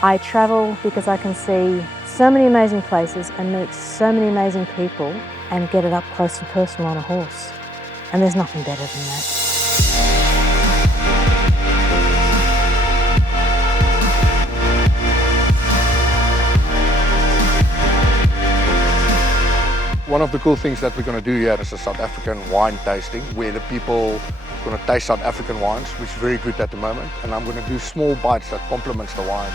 I travel because I can see so many amazing places and meet so many amazing people and get it up close and personal on a horse. And there's nothing better than that. One of the cool things that we're going to do here is a South African wine tasting, where the people are going to taste South African wines, which is very good at the moment, and I'm going to do small bites that complements the wine.